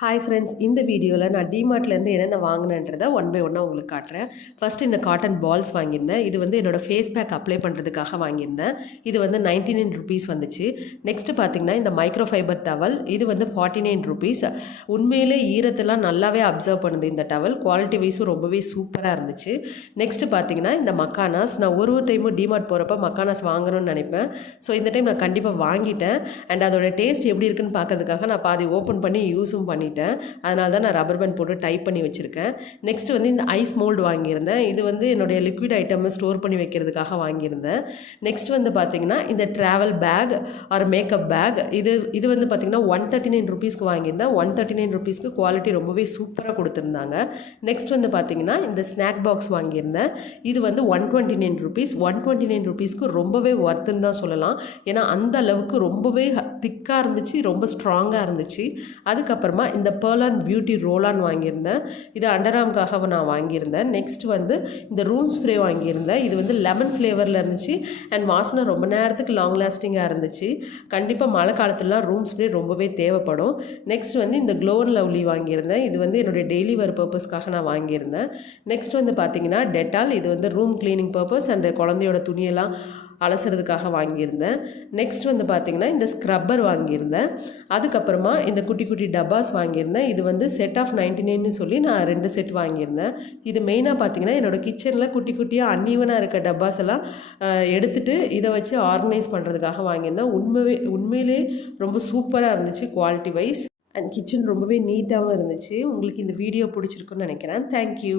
Hi friends, இந்த வீடியோவில் நான் டிமார்ட்லேருந்து என்னென்ன வாங்கினேன்றதை ஒன் பை ஒன்னாக உங்களுக்கு காட்டுறேன். ஃபஸ்ட்டு இந்த காட்டன் பால்ஸ் வாங்கியிருந்தேன். இது வந்து என்னோடய ஃபேஸ் பேக் அப்ளை பண்ணுறதுக்காக வாங்கியிருந்தேன். இது வந்து 99 ருபீஸ் வந்துச்சு. நெக்ஸ்ட்டு பார்த்தீங்கன்னா இந்த மைக்ரோ ஃபைபர் டவல், இது வந்து 49 ருபீஸ். உண்மையிலே ஈரத்தெல்லாம் நல்லாவே அப்சர்வ் பண்ணுது இந்த டவல். குவாலிட்டி வைஸும் ரொம்பவே சூப்பராக இருந்துச்சு. நெக்ஸ்ட்டு பார்த்தீங்கன்னா இந்த மக்கானாஸ், நான் ஒரு டைமும் டிமார்ட் போகிறப்ப மக்கானாஸ் வாங்கணும்னு நினைப்பேன். ஸோ இந்த டைம் நான் கண்டிப்பாக வாங்கிட்டேன். அண்ட் அதோட டேஸ்ட் எப்படி இருக்குன்னு பார்க்கறதுக்காக நான் பாதி ஓப்பன் பண்ணி யூஸும் பண்ணிட்டேன். அதனால தான் நான் ரப்பர் பேண்ட் போட்டு டைப் பண்ணி வச்சுருக்கேன். நெக்ஸ்ட் வந்து இந்த ஐஸ் மோல்டு வாங்கியிருந்தேன். இது வந்து என்னுடைய லிக்விட் ஐட்டம் ஸ்டோர் பண்ணி வைக்கிறதுக்காக வாங்கியிருந்தேன். நெக்ஸ்ட் வந்து பார்த்திங்கன்னா இந்த travel bag or makeup bag, இது வந்து பார்த்திங்கன்னா 139 ருபீஸ்க்கு வாங்கியிருந்தேன். 139 ருபீஸ்க்கு குவாலிட்டி ரொம்பவே சூப்பராக கொடுத்துருந்தாங்க. நெக்ஸ்ட் வந்து பார்த்திங்கன்னா இந்த ஸ்நாக் பாக்ஸ் வாங்கியிருந்தேன். இது வந்து 129 ருபீஸ். 129 ருபீஸ்க்கு ரொம்பவே ஒர்த்துன்னு தான் சொல்லலாம். ஏன்னா அந்த அளவுக்கு ரொம்பவே திக்காக இருந்துச்சு, ரொம்ப ஸ்ட்ராங்காக இருந்துச்சு. அதுக்கப்புறமா இந்த பேர்லான் பியூட்டி ரோலான் வாங்கியிருந்தேன். இது அண்டர்ஆர்ம்காக நான் வாங்கியிருந்தேன். நெக்ஸ்ட் வந்து இந்த ரூம் ஸ்ப்ரே வாங்கியிருந்தேன். இது வந்து லெமன் ஃப்ளேவரில் இருந்துச்சு அண்ட் வாசனை ரொம்ப நேரத்துக்கு லாங் லாஸ்டிங்காக இருந்துச்சு. கண்டிப்பாக மழை காலத்துலலாம் ரூம் ஸ்ப்ரே ரொம்பவே தேவைப்படும். நெக்ஸ்ட் வந்து இந்த க்ளோ அண்ட் லவ்லி வாங்கியிருந்தேன். இது வந்து என்னுடைய டெய்லி வேர் பர்பஸ்க்காக நான் வாங்கியிருந்தேன். நெக்ஸ்ட் வந்து பார்த்திங்கன்னா டெட்டால், இது வந்து ரூம் கிளீனிங் பர்பஸ் அண்ட் குழந்தையோட துணியெல்லாம் அலசுறதுக்காக வாங்கியிருந்தேன். நெக்ஸ்ட் வந்து பார்த்திங்கன்னா இந்த ஸ்க்ரப்பர் வாங்கியிருந்தேன். அதுக்கப்புறமா இந்த குட்டி குட்டி டப்பாஸ் வாங்கியிருந்தேன். இது வந்து செட் ஆஃப் 99ன்னு சொல்லி நான் 2 செட் வாங்கியிருந்தேன். இது மெயினாக பார்த்திங்கன்னா என்னோடய கிச்சனில் குட்டி குட்டியாக அன்ஈவனாக இருக்க டப்பாஸ் எல்லாம் எடுத்துகிட்டு இதை வச்சு ஆர்கனைஸ் பண்ணுறதுக்காக வாங்கியிருந்தேன். உண்மையிலே ரொம்ப சூப்பராக இருந்துச்சு குவாலிட்டி வைஸ். அண்ட் கிச்சன் ரொம்பவே நீட்டாகவும் இருந்துச்சு. உங்களுக்கு இந்த வீடியோ பிடிச்சிருக்குன்னு நினைக்கிறேன். தேங்க்யூ.